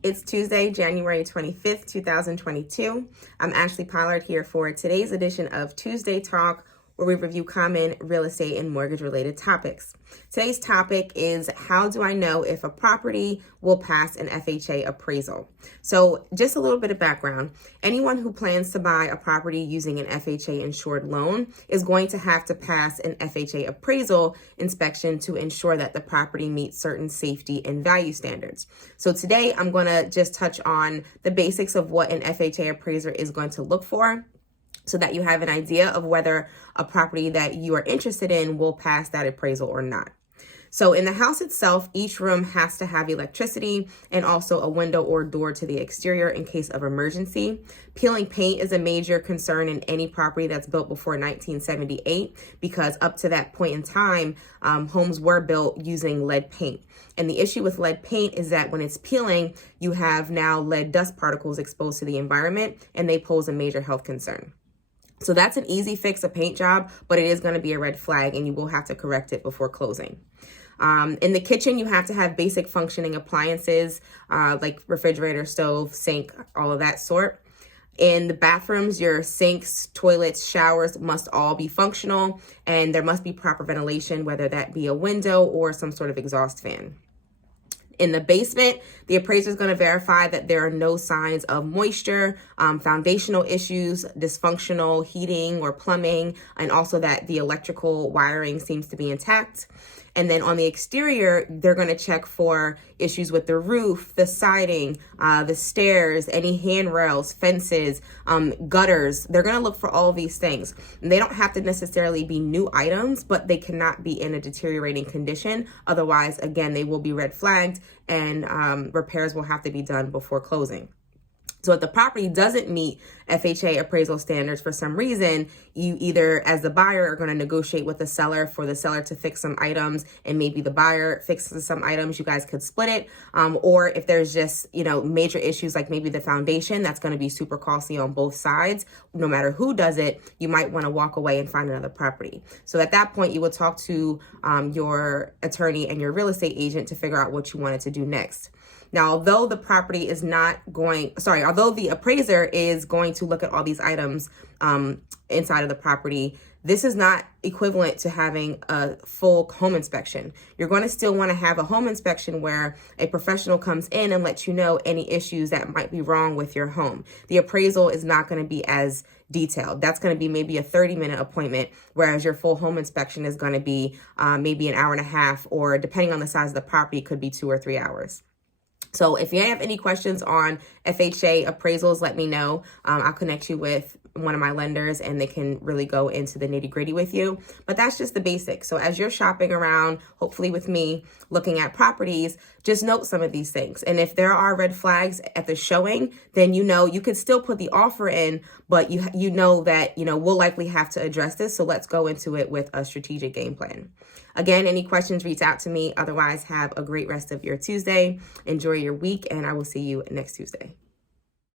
It's Tuesday, January 25th, 2022. I'm Ashley Pollard here for today's edition of Tuesday Talk, where we review common real estate and mortgage related topics. Today's topic is, how do I know if a property will pass an FHA appraisal? So just a little bit of background. Anyone who plans to buy a property using an FHA insured loan is going to have to pass an FHA appraisal inspection to ensure that the property meets certain safety and value standards. So today I'm going to just touch on the basics of what an FHA appraiser is going to look for, so that you have an idea of whether a property that you are interested in will pass that appraisal or not. So in the house itself, each room has to have electricity and also a window or door to the exterior in case of emergency. Peeling paint is a major concern in any property that's built before 1978, because up to that point in time, homes were built using lead paint. And the issue with lead paint is that when it's peeling, you have now lead dust particles exposed to the environment, and they pose a major health concern. So that's an easy fix, a paint job, but it is going to be a red flag and you will have to correct it before closing. In the kitchen, you have to have basic functioning appliances like refrigerator, stove, sink, all of that sort. In the bathrooms, your sinks, toilets, showers must all be functional, and there must be proper ventilation, whether that be a window or some sort of exhaust fan. In the basement, the appraiser is going to verify that there are no signs of moisture, foundational issues, dysfunctional heating or plumbing, and also that the electrical wiring seems to be intact. And then on the exterior, they're going to check for issues with the roof, the siding, the stairs, any handrails, fences, gutters. They're going to look for all of these things. And they don't have to necessarily be new items, but they cannot be in a deteriorating condition. Otherwise, again, they will be red flagged and repairs will have to be done before closing. So if the property doesn't meet FHA appraisal standards for some reason, you either, as the buyer, are going to negotiate with the seller for the seller to fix some items, and maybe the buyer fixes some items, you guys could split it. Or if there's just, major issues like maybe the foundation, that's going to be super costly on both sides. No matter who does it, you might want to walk away and find another property. So at that point, you will talk to your attorney and your real estate agent to figure out what you wanted to do next. Now, although the appraiser is going to look at all these items inside of the property, this is not equivalent to having a full home inspection. You're going to still want to have a home inspection where a professional comes in and lets you know any issues that might be wrong with your home. The appraisal is not going to be as detailed. That's going to be maybe a 30-minute appointment, whereas your full home inspection is going to be maybe an hour and a half, or depending on the size of the property, it could be 2 or 3 hours. So if you have any questions on FHA appraisals, let me know. I'll connect you with one of my lenders and they can really go into the nitty gritty with you. But that's just the basics. So as you're shopping around, hopefully with me, looking at properties, just note some of these things. And if there are red flags at the showing, then you could still put the offer in, but you know that we'll likely have to address this. So let's go into it with a strategic game plan. Again, any questions, reach out to me. Otherwise, have a great rest of your Tuesday. Enjoy your week, and I will see you next Tuesday.